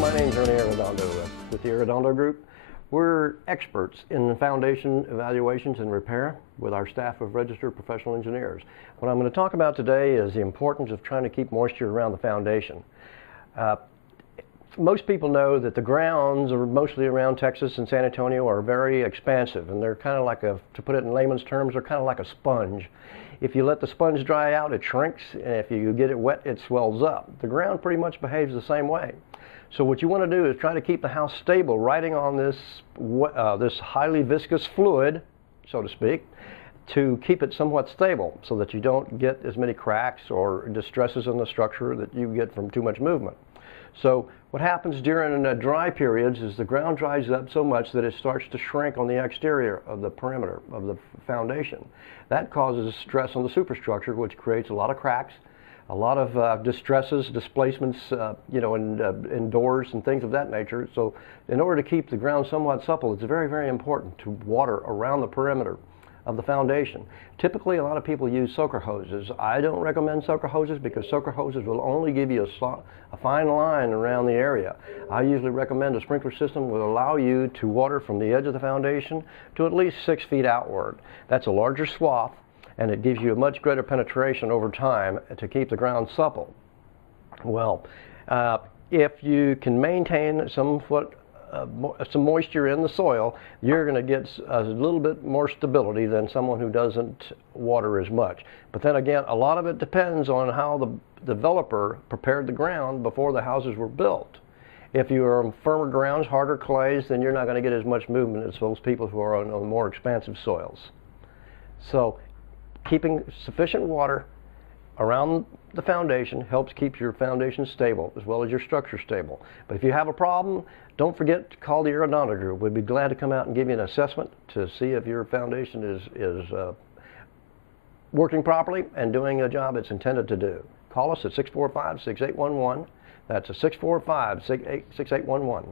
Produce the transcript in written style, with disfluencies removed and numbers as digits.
my name's Ernie Arredondo with the Arredondo Group. We're experts in foundation evaluations and repair with our staff of registered professional engineers. What I'm going to talk about today is the importance of trying to keep moisture around the foundation. Most people know that the grounds are mostly around Texas and San Antonio are very expansive, and they're kind of like to put it in layman's terms, they're kind of like a sponge. If you let the sponge dry out, it shrinks, and if you get it wet, it swells up. The ground pretty much behaves the same way. So what you want to do is try to keep the house stable, riding on this highly viscous fluid, so to speak, to keep it somewhat stable so that you don't get as many cracks or distresses in the structure that you get from too much movement. So what happens during dry periods is the ground dries up so much that it starts to shrink on the exterior of the perimeter of the foundation. That causes stress on the superstructure, which creates a lot of cracks, a lot of distresses, displacements, in doors and things of that nature. So in order to keep the ground somewhat supple, it's very, very important to water around the perimeter of the foundation. Typically, a lot of people use soaker hoses. I don't recommend soaker hoses because soaker hoses will only give you a fine line around the area. I usually recommend a sprinkler system will allow you to water from the edge of the foundation to at least 6 feet outward. That's a larger swath, and it gives you a much greater penetration over time to keep the ground supple. Well, if you can maintain some moisture in the soil, you're going to get a little bit more stability than someone who doesn't water as much. But then again, a lot of it depends on how the developer prepared the ground before the houses were built. If you are on firmer grounds, harder clays, then you're not going to get as much movement as those people who are on more expansive soils. So keeping sufficient water around the foundation helps keep your foundation stable as well as your structure stable. But if you have a problem, don't forget to call the Arredondo Group. We'd be glad to come out and give you an assessment to see if your foundation is working properly and doing a job it's intended to do. Call us at 645-6811. That's a 645-6811.